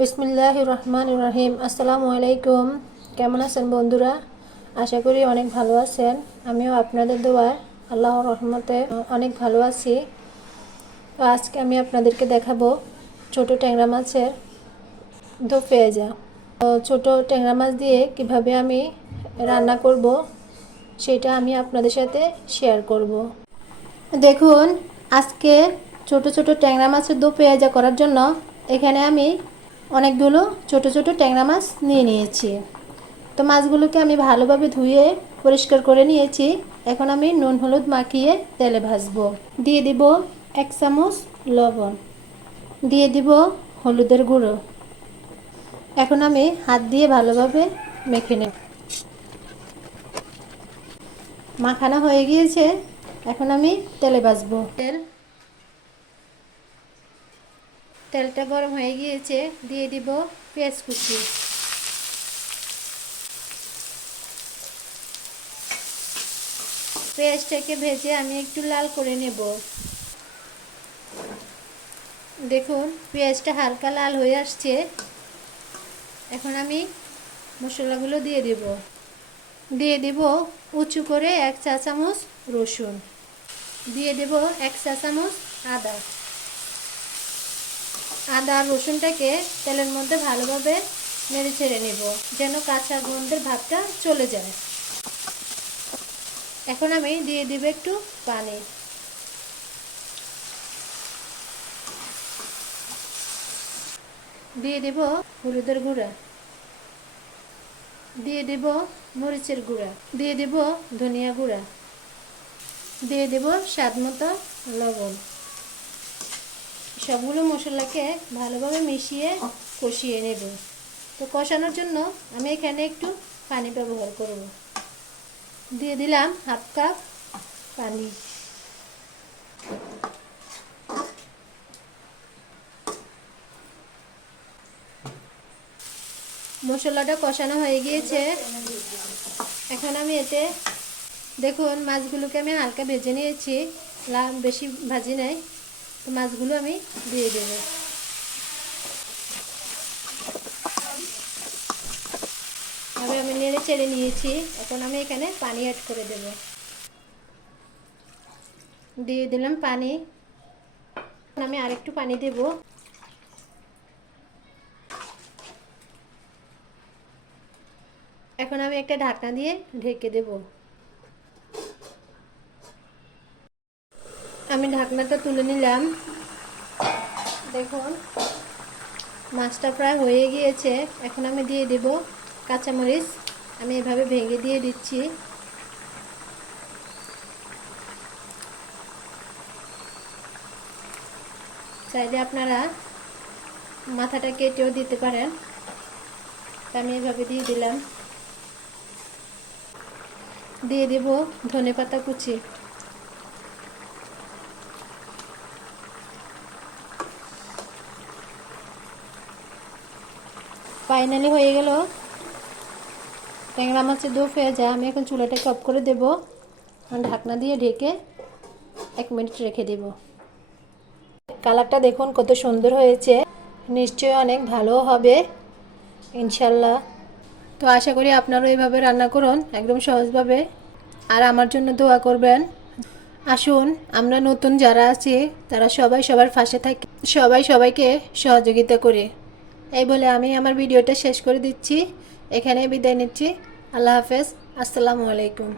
বিসমিল্লাহ রহমান রহিম আসসালামু আলাইকুম কেমন আছেন বন্ধুরা? আশা করি অনেক ভালো আছেন। আমিও আপনাদের দোয়ায় আল্লাহর রহমতে অনেক ভালো আছি। তো আজকে আমি আপনাদেরকে দেখাবো ছোট ট্যাংরা মাছের দো পেঁয়াজা ছোট ট্যাংরা মাছ দিয়ে কীভাবে আমি রান্না করব, সেটা আমি আপনাদের সাথে শেয়ার করব। দেখুন, আজকে ছোট ছোট ট্যাংরা মাছের দো পেঁয়াজা করার জন্য এখানে আমি অনেকগুলো ছোট ছোট ট্যাংরা মাছ নিয়ে নিয়েছি। তো মাছগুলোকে আমি ভালোভাবে ধুয়ে পরিষ্কার করে নিয়েছি। এখন আমি নুন হলুদ মাখিয়ে তেলে ভাজবো। দিয়ে দিব এক চামচ লবণ। দিয়ে দিব হলুদের গুঁড়ো। এখন আমি হাত দিয়ে ভালোভাবে মেখে নেব। মাখানো হয়ে গিয়েছে। এখন আমি তেলে ভাজবো। তেল তেলটা গরম হয়ে গিয়েছে, দিয়ে দিব পেঁয়াজ কুচি। পেঁয়াজটাকে ভেজে আমি একটু লাল করে নেব। দেখুন, পেঁয়াজটা হালকা লাল হয়ে আসছে। এখন আমি মশলাগুলো দিয়ে দেব। দিয়ে দেব উঁচু করে এক চা চামচ রসুন। দিয়ে দেব এক চা চামচ আদা। আদা রসুনটাকে তেলের মধ্যে ভালোভাবে নেড়ে ছেড়ে নেব, যেন কাঁচা গন্ধের ভাবটা চলে যায়। এখন আমি দিয়ে দিব একটু পানি। দিয়ে দেব হলুদের গুঁড়া। দিয়ে দেব মরিচের গুঁড়া। দিয়ে দেব ধনিয়া গুঁড়া। দিয়ে দেব স্বাদ মতো লবণ। সবগুলো মশলাকে ভালোভাবে মিশিয়ে কষিয়ে নেব। তো কষানোর জন্য আমি এখানে একটু পানি ব্যবহার করব। দিয়ে দিলাম হাফ কাপ পানি। মশলাটা কষানো হয়ে গিয়েছে। এখন আমি এতে দেখুন, মাছগুলোকে আমি হালকা ভেজে নিয়েছি। লাল বেশি ভাজি নাই। তো মাছগুলো আমি দিয়ে দেব। আমি আমি নেড়ে চেড়ে নিয়েছি। এখন আমি এখানে পানি অ্যাড করে দেব। দিয়ে দিলাম পানি। আমি আরেকটু পানি দেব। এখন আমি একটা ঢাকনা দিয়ে ঢেকে দেব। আমি ঢাকনাটা তুলে নিলাম। দেখুন, মাছটা প্রায় হয়ে গিয়েছে। এখন আমি দিয়ে দেব কাঁচামরিচ। আমি এভাবে ভেঙে দিয়ে দিচ্ছি। চাইলে আপনারা মাথাটা কেটেও দিতে পারেন। আমি এভাবে দিয়ে দিলাম। দিয়ে দেব ধনে পাতা কুচি। ফাইনালি হয়ে গেল। ট্যাংরা মাছের দো ফেজা আমি এখন চুলাটাকে অফ করে দেব। ঢাকনা দিয়ে ঢেকে এক মিনিট রেখে দেব। কালারটা দেখুন কত সুন্দর হয়েছে। নিশ্চয়ই অনেক ভালো হবে। ইনশাল্লাহ তো আশা করি আপনারাও এইভাবে রান্না করুন একদম সহজভাবে। আর আমার জন্য দোয়া করবেন। আসুন, আমরা নতুন যারা আছি, তারা সবাই সবার পাশে থাকি। সবাই সবাইকে সহযোগিতা করি। এই বলে আমি আমার ভিডিওটা শেষ করে দিচ্ছি। এখানে বিদায় নিচ্ছি। আল্লাহ হাফেজ। আসসালামু আলাইকুম।